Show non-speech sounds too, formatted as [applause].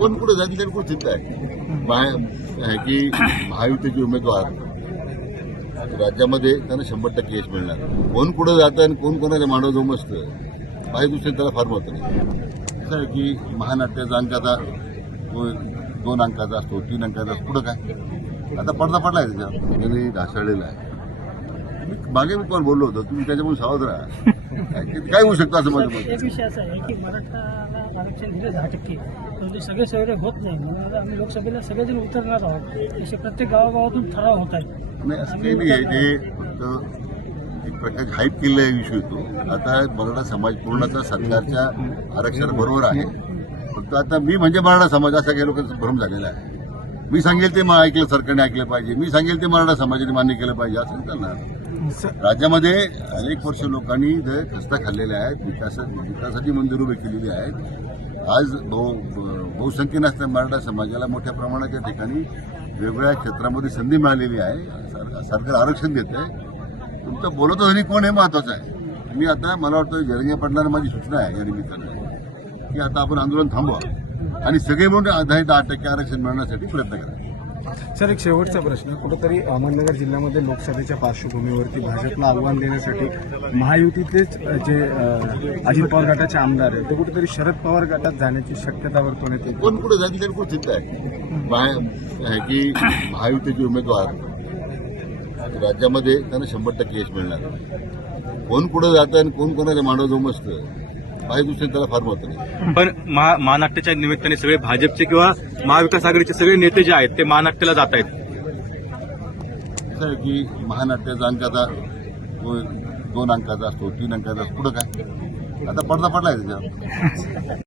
कोण कुठे जाईल त्याने कुठे चिंता आहे आहे की महायुतीचे उमेदवार राज्यामध्ये त्यांना शंभर टक्के यश मिळणार. कोण कुठं जातं आणि कोण कोणाच्या मांडव जोमसतं माझ्या दुसरे त्याला फार महत्त्व नाही. कसं आहे की महानाट्याचा अंकाचा तो दोन अंकाचा असतो तीन अंकाचा असतो पुढं काय? आता पडदा आहे त्याच्यावर. त्यांनी ढासळलेला आहे. मागे मी पण बोललो होतो तुम्ही त्याच्यामुळे सावध राहा. [laughs] काय- होऊ शकतं असं माझं आहे. एक विषय असा आहे की मराठाला आरक्षण दिलं दहा टक्के परंतु सगळे सगळे होत नाही. म्हणून आता आम्ही लोकसभेला सगळेजण उतरणार आहोत. असे प्रत्येक गावागावातून ठराव होत आहेत. नाही असं काही नाही आहे. जे फक्त एक प्रकारची हाईप केलेला इश्यू येतो आता मराठा समाज पूर्णतः सरकारच्या आरक्षणाबरोबर आहे. फक्त आता मी म्हणजे मराठा समाज असा काही लोकांचा भ्रम झालेला आहे. मी सांगेल ते मग ऐकलं सरकारने ऐकलं पाहिजे. मी सांगेल ते मराठा समाजाने मान्य केलं पाहिजे असं चालणार. राज्यामध्ये अनेक वर्ष लोकांनी जे खस्ता खाल्लेल्या आहेत विकासा विकासाची मंजुरी उभी केलेली आहेत. आज बहु बहुसंख्येनं असलेल्या मराठा समाजाला मोठ्या प्रमाणात या ठिकाणी वेगवेगळ्या क्षेत्रामध्ये संधी मिळालेली आहे. सरकार आरक्षण देत आहे तुमचं बोलत तरी कोण हे महत्वाचं आहे? मी आता मला वाटतं जरंगे पडणारी माझी सूचना आहे या निमित्तानं. की आता आपण आंदोलन थांबवा आणि सगळे म्हणून दहा दहा टक्के आरक्षण मिळवण्यासाठी प्रयत्न करा. सर एक शेवटचा प्रश्न. कुठंतरी अहमदनगर जिल्ह्यामध्ये लोकसभेच्या पार्श्वभूमीवरती भाजपला आव्हान देण्यासाठी महायुतीतलेच जे अजित पवार गटाचे आमदार आहेत ते कुठेतरी शरद पवार गटात जाण्याची शक्यता वर्तवण्यात येते. कोण कुठे जाईल त्याची कुठे चिंता आहे? आहे की महायुतीचे उमेदवार राज्यामध्ये त्यांना शंभर टक्के यश मिळणार. कोण कुठं जातं आणि कोण कोणाच्या मांडव जोमसतं माझ्या दृष्टीने त्याला फार महत्त्व नाही। पण महा महानाट्याच्या निमित्ताने सगळे भाजपचे किंवा महाविकास आघाडीचे सगळे नेते जे आहेत ते महानाट्याला जात आहेत. कसं आहे की महानाट्याचा अंक आता तो दोन अंकाचा असतो तीन अंकाचा असतो पुढं काय? आता पडदा पडलाय त्याच्यावर.